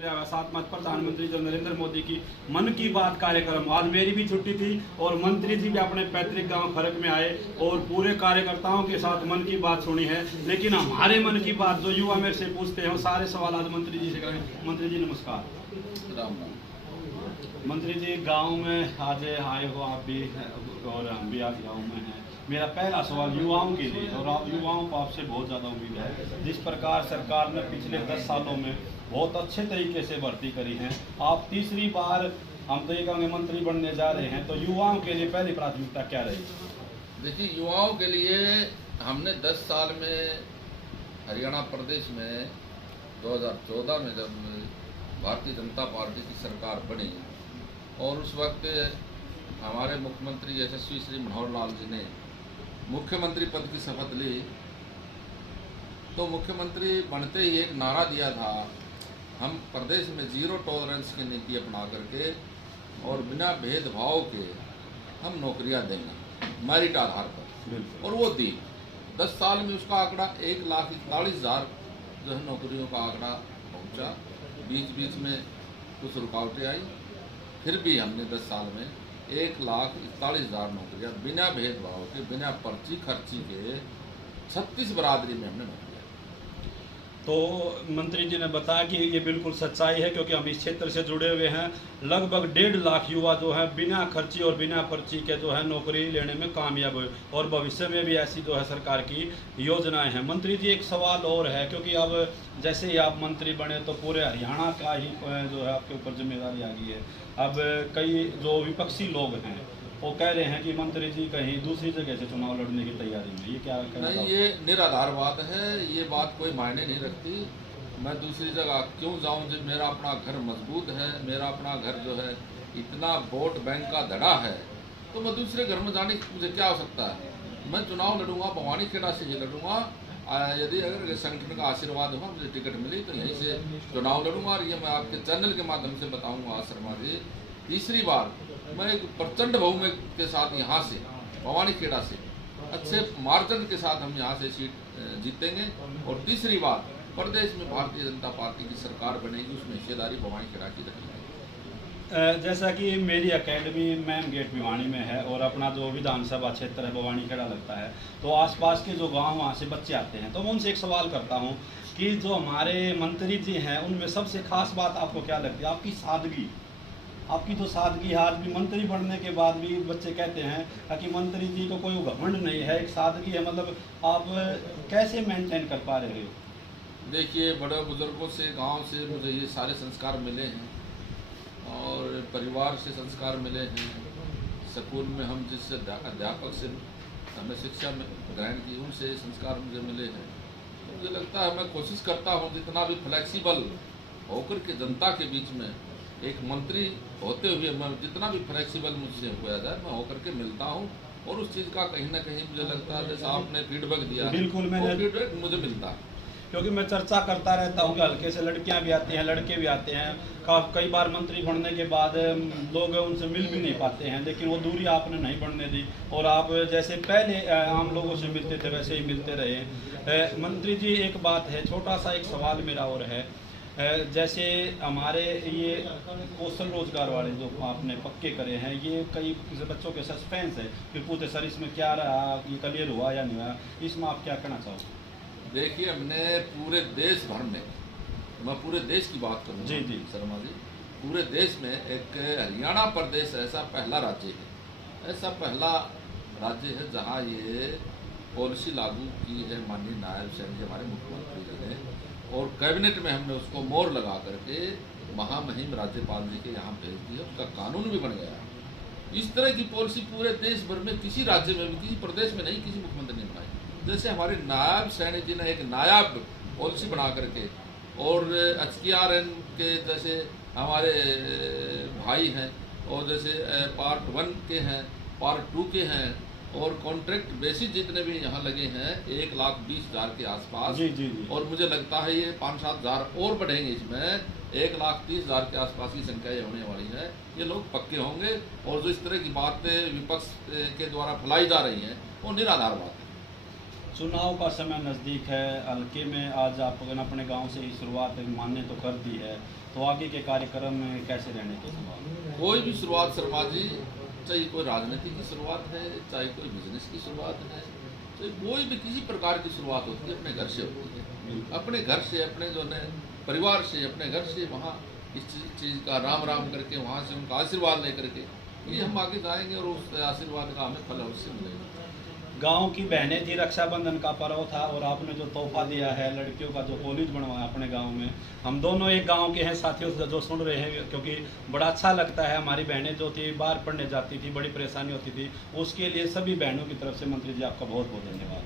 साथ में प्रधानमंत्री जो नरेंद्र मोदी की मन की बात कार्यक्रम, आज मेरी भी छुट्टी थी और मंत्री जी भी अपने पैतृक गांव खरक में आए और पूरे कार्यकर्ताओं के साथ मन की बात सुनी है। लेकिन हमारे मन की बात जो युवा मेरे से पूछते हैं वो सारे सवाल आज मंत्री जी से करें। मंत्री जी नमस्कार। राम। मंत्री जी गांव में आज आए हो आप भी और हम भी आज गांव में हैं। मेरा पहला सवाल युवाओं के लिए, और आप युवाओं को आपसे बहुत ज़्यादा उम्मीद है। जिस प्रकार सरकार ने पिछले 10 सालों में बहुत अच्छे तरीके से भर्ती करी है, आप तीसरी बार हम तो ये कहेंगे मंत्री बनने जा रहे हैं, तो युवाओं के लिए पहली प्राथमिकता क्या रहेगी? देखिए, युवाओं के लिए हमने 10 साल में हरियाणा प्रदेश में 2014 में जब भारतीय जनता पार्टी की सरकार बनी और उस वक्त हमारे मुख्यमंत्री यशस्वी श्री मनोहर लाल जी ने मुख्यमंत्री पद की शपथ ली, तो मुख्यमंत्री बनते ही एक नारा दिया था, हम प्रदेश में जीरो टॉलरेंस की नीति अपना करके और बिना भेदभाव के हम नौकरियां देंगे मेरिट आधार पर, और वो दी। 10 साल में उसका आंकड़ा 1,41,000 जो है नौकरियों का आंकड़ा पहुंचा। बीच बीच में कुछ रुकावटें आई, फिर भी हमने 10 साल में 1,41,000 नौकरियां बिना भेदभाव के, बिना पर्ची खर्ची के 36 बरादरी में हमने नौकरियां। तो मंत्री जी ने बताया कि ये बिल्कुल सच्चाई है, क्योंकि हम इस क्षेत्र से जुड़े हुए हैं। लगभग 1.5 लाख युवा जो है बिना खर्ची और बिना पर्ची के जो है नौकरी लेने में कामयाब हुए, और भविष्य में भी ऐसी जो है सरकार की योजनाएं हैं। मंत्री जी एक सवाल और है, क्योंकि अब जैसे ही आप मंत्री बने तो पूरे हरियाणा का ही जो है आपके ऊपर जिम्मेदारी आ गई है। अब कई जो विपक्षी लोग हैं वो कह रहे हैं कि मंत्री जी कहीं दूसरी जगह से चुनाव लड़ने की तैयारी में, ये क्या कहना नहीं, ये निराधार बात है। ये बात कोई मायने नहीं रखती। मैं दूसरी जगह क्यों जाऊं जब मेरा अपना घर मजबूत है, मेरा अपना घर जो है इतना वोट बैंक का धड़ा है, तो मैं दूसरे घर में जाने की मुझे क्या हो सकता है। मैं चुनाव लड़ूंगा, भवानी खेड़ा से ही लड़ूंगा। यदि अगर संगठन का आशीर्वाद हुआ, मुझे टिकट मिली तो यहीं से चुनाव लड़ूंगा, और ये मैं आपके चैनल के माध्यम से बताऊँगा शर्मा जी। तीसरी बार मैं एक प्रचंड बहुमत के साथ यहाँ से भवानी खेड़ा से अच्छे मार्जिन के साथ हम यहाँ से सीट जीतेंगे, और तीसरी बार प्रदेश में भारतीय जनता पार्टी की सरकार बनेगी, उसमें हिस्सेदारी भवानी खेड़ा की रखेगी। जैसा कि मेरी एकेडमी मैम गेट भिवानी में है और अपना जो विधानसभा क्षेत्र है भवानी खेड़ा लगता है, तो आसपास के जो गांव वहाँ से बच्चे आते हैं, तो मैं उनसे एक सवाल करता हूँ कि जो हमारे मंत्री जी हैं उनमें सबसे खास बात आपको क्या लगती है? आपकी सादगी, आपकी तो सादगी है। आज भी मंत्री बनने के बाद भी बच्चे कहते हैं कि मंत्री जी को कोई घमंड नहीं है, एक सादगी है। मतलब आप कैसे मेंटेन कर पा रहे हो? देखिए, बड़े बुजुर्गों से, गांव से मुझे ये सारे संस्कार मिले हैं, और परिवार से संस्कार मिले हैं। स्कूल में हम जिस अध्यापक से हमें शिक्षा में ग्रहण की, उनसे संस्कार मुझे मिले हैं। तो मुझे लगता है मैं कोशिश करता हूँ जितना भी फ्लेक्सिबल होकर के जनता के बीच में एक मंत्री होते हुए मैं जितना भी फ्लेक्सिबल मुझसे हुआ जाए मैं होकर के मिलता हूँ, और उस चीज़ का कहीं ना कहीं मुझे लगता है जैसा आपने फीडबैक दिया, बिल्कुल मैंने फीडबैक मुझे मिलता है। क्योंकि मैं चर्चा करता रहता हूँ कि हल्के से लड़कियां भी आती हैं, लड़के भी आते हैं। कई बार मंत्री बनने के बाद लोग उनसे मिल भी नहीं पाते हैं, लेकिन वो दूरी आपने नहीं बढ़ने दी, और आप जैसे पहले आम लोगों से मिलते थे वैसे ही मिलते रहे। मंत्री जी एक बात है, छोटा सा एक सवाल मेरा और है। जैसे हमारे ये कौशल रोजगार वाले जो आपने पक्के करे हैं, ये कई बच्चों के सस्पेंस है कि पूछते सर इसमें क्या रहा, ये क्लियर हुआ या नहीं हुआ, इसमें आप क्या कहना चाहोगे? देखिए, हमने पूरे देश भर में, मैं पूरे देश की बात करूँ जी जी शर्मा जी, पूरे देश में एक हरियाणा प्रदेश ऐसा पहला राज्य है, ऐसा पहला राज्य है जहाँ ये पॉलिसी लागू की है माननीय नायब सैनी जी हमारे मुख्यमंत्री जी ने, और कैबिनेट में हमने उसको मोहर लगा करके महामहिम राज्यपाल जी के यहाँ भेज दिया, उसका कानून भी बन गया। इस तरह की पॉलिसी पूरे देश भर में किसी राज्य में भी, किसी प्रदेश में नहीं, किसी मुख्यमंत्री ने बनाई। जैसे हमारे नायब सैनी जी ने एक नायाब पॉलिसी बना करके, और HKRN के जैसे हमारे भाई हैं, और जैसे पार्ट 1 के हैं, पार्ट 2 के हैं, और कॉन्ट्रैक्ट बेसिस जितने भी यहाँ लगे हैं 1,20,000 के आसपास। जी जी जी। और मुझे लगता है ये 5-7 हज़ार और बढ़ेंगे, इसमें 1,30,000 के आसपास की संख्या ये होने वाली है। ये लोग पक्के होंगे, और जो इस तरह की बातें विपक्ष के द्वारा फैलाई जा रही हैं वो निराधार बात है। चुनाव का समय नज़दीक है, हल्के में आज आप अगर अपने गांव से ही शुरुआत मानने तो कर दी है, तो आगे के कार्यक्रम में कैसे रहने के सवाल? कोई भी शुरुआत शर्मा जी, चाहे कोई राजनीति की शुरुआत है, चाहे कोई बिजनेस की शुरुआत है, तो कोई भी किसी प्रकार की शुरुआत होती है अपने घर से होती है। अपने घर से, अपने जो है परिवार से, अपने घर से वहाँ इस चीज़ का राम राम करके, वहाँ से उनका आशीर्वाद लेकर के ये हम आगे जाएंगे और उस आशीर्वाद का हमें फल अवश्य मिलेगा। गांव की बहनें थी, रक्षाबंधन का पर्व था और आपने जो तोहफा दिया है, लड़कियों का जो कॉलेज बनवाया अपने गांव में, हम दोनों एक गांव के हैं साथियों से जो सुन रहे हैं, क्योंकि बड़ा अच्छा लगता है। हमारी बहनें जो थी बाहर पढ़ने जाती थी, बड़ी परेशानी होती थी, उसके लिए सभी बहनों की तरफ से मंत्री जी आपका बहुत बहुत धन्यवाद।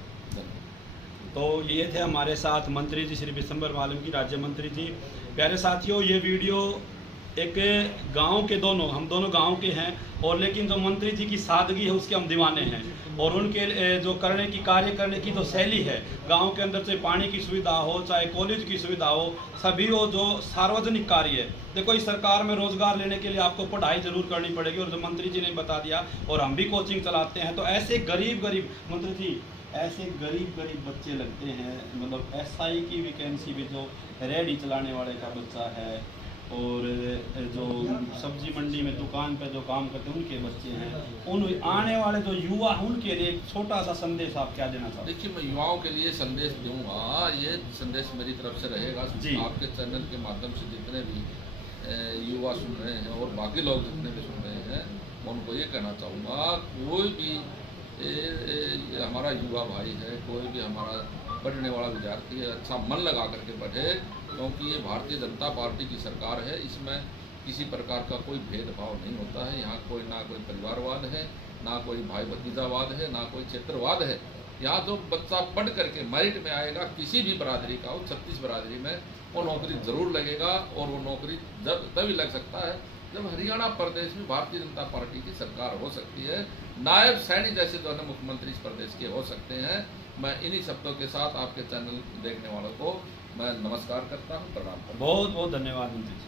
तो ये थे हमारे साथ मंत्री जी श्री विशंबर वाल्मीकि, राज्य मंत्री जी। प्यारे साथियों, ये वीडियो एक गांव के हम दोनों गांव के हैं, और लेकिन जो मंत्री जी की सादगी है उसके हम दीवाने हैं, और उनके जो कार्य करने की जो शैली है, गांव के अंदर चाहे पानी की सुविधा हो, चाहे कॉलेज की सुविधा हो, सभी वो जो सार्वजनिक कार्य है। देखो, इस सरकार में रोजगार लेने के लिए आपको पढ़ाई जरूर करनी पड़ेगी, और जो मंत्री जी ने बता दिया, और हम भी कोचिंग चलाते हैं, तो ऐसे गरीब मंत्री जी, ऐसे गरीब बच्चे लगते हैं, मतलब SI की वैकेंसी भी, जो रेडी चलाने वाले का बच्चा है, और जो सब्जी मंडी में दुकान पे जो काम करते हैं उनके बच्चे हैं, उन आने वाले जो युवा, उनके लिए एक छोटा सा संदेश आप क्या देना चाहते हैं? देखिए, मैं युवाओं के लिए संदेश दूंगा, ये संदेश मेरी तरफ से रहेगा। आपके चैनल के माध्यम से जितने भी युवा सुन रहे हैं और बाकी लोग जितने भी सुन रहे हैं, मैं उनको ये कहना चाहूँगा, कोई भी हमारा युवा भाई है, कोई भी हमारा पढ़ने वाला विद्यार्थी है, अच्छा मन लगा करके पढ़े, क्योंकि ये भारतीय जनता पार्टी की सरकार है। इसमें किसी प्रकार का कोई भेदभाव नहीं होता है। यहाँ कोई ना कोई परिवारवाद है, ना कोई भाई भतीजावाद है, ना कोई क्षेत्रवाद है। यहाँ जो बच्चा पढ़ करके मेरिट में आएगा, किसी भी बरादरी का हो, 36 बरादरी में, वो नौकरी ज़रूर लगेगा, और वो नौकरी तभी लग सकता है जब हरियाणा प्रदेश में भारतीय जनता पार्टी की सरकार हो सकती है। नायब सैनी जैसे जो है मुख्यमंत्री इस प्रदेश के हो सकते हैं। मैं इन्हीं शब्दों के साथ आपके चैनल देखने वालों को मैं नमस्कार करता हूँ, प्रणाम करता हूँ। बहुत बहुत धन्यवाद मंत्री जी।